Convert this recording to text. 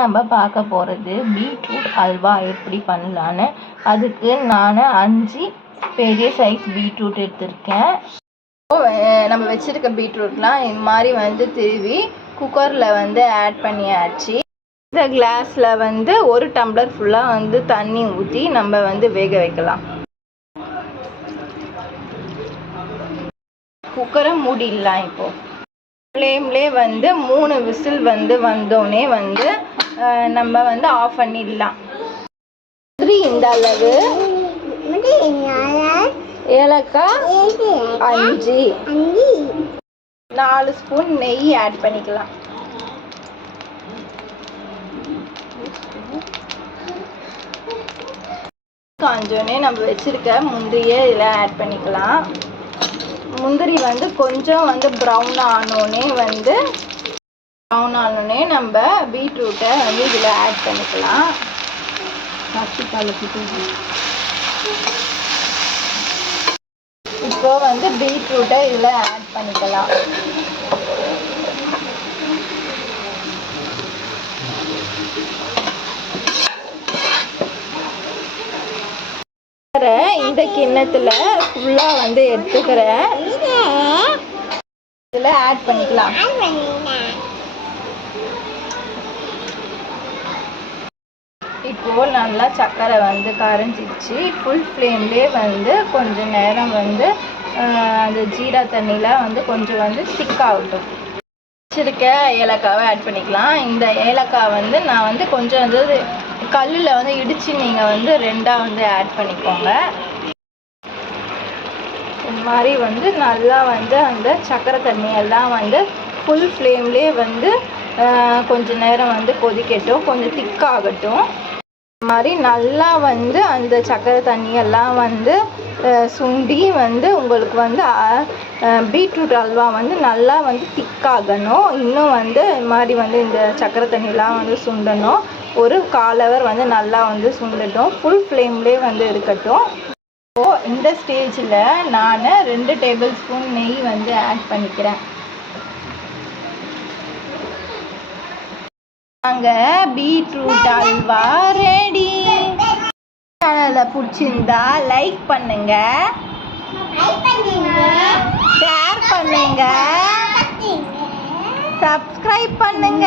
நம்ம பார்க்க போகிறது பீட்ரூட் அல்வா எப்படி பண்ணலான்னு. அதுக்கு நான் 5 பெரிய சைஸ் பீட்ரூட் எடுத்திருக்கேன். நம்ம வச்சுருக்க பீட்ரூட்லாம் இந்த மாதிரி திருவி குக்கரில் ஆட் பண்ணியாச்சு. இந்த கிளாஸில் 1 டம்ளர் ஃபுல்லாக தண்ணி ஊற்றி நம்ம வேக வைக்கலாம். குக்கரை மூடிடலாம். இப்போது ஃப்ளேம்லேயே 3 விசில் வந்தோடனே நம்ம ஆஃப் பண்ணிடலாம். இந்த அளவு ஏலக்காய் 5, 4 ஸ்பூன் நெய் ஆட் பண்ணிக்கலாம். காஞ்சோடனே நம்ம வச்சுருக்க முந்திரியை இதில் ஆட் பண்ணிக்கலாம். முந்திரி கொஞ்சம் ப்ரௌன் ஆனோடனே நம்ம பீட்ரூட்டை இதில் ஆட் பண்ணிக்கலாம். இப்போ பீட்ரூட்டை இதில் ஆட் பண்ணிக்கலாம். இந்த கிண்ணத்தில் ஃபுல்லாக எடுத்துக்கிறேன். இதில் ஆட் பண்ணிக்கலாம். இப்போ நல்லா சர்க்கரை கரைஞ்சிச்சு. ஃபுல் ஃப்ளேம்லேயே கொஞ்சம் நேரம் அந்த ஜீரா தண்ணியில் கொஞ்சம் திக் ஆகட்டும். வச்சிருக்க ஏலக்காவை ஆட் பண்ணிக்கலாம். இந்த ஏலக்காய் நான் கொஞ்சம் கல்லில் இடித்து நீங்கள் 2ஆக ஆட் பண்ணிக்கோங்க. இந்த மாதிரி நல்லா அந்த சர்க்கரை தண்ணியெல்லாம் ஃபுல் ஃப்ளேம்லேயே கொஞ்சம் நேரம் கொதிக்கட்டும், கொஞ்சம் திக்காகட்டும். இந்த மாதிரி நல்லா அந்த சர்க்கரை தண்ணியெல்லாம் சுண்டி உங்களுக்கு பீட்ரூட் அல்வா நல்லா திக்காகணும். இன்னும் இது மாதிரி இந்த சர்க்கரை தண்ணியெல்லாம் சுண்டணும். ஒரு 1/4 ஹவர் நல்லா சுண்டட்டும். ஃபுல் ஃப்ளேம்லேயே இருக்கட்டும். இப்போது இந்த ஸ்டேஜில் நான் 2 டேபிள் ஸ்பூன் நெய் ஆட் பண்ணிக்கிறேன். நாங்கள் பீட்ரூட் அல்வா ரெடி. சேனலை பிடிச்சிருந்தா லைக் பண்ணுங்க, ஷேர் பண்ணுங்க, சப்ஸ்கிரைப் பண்ணுங்க.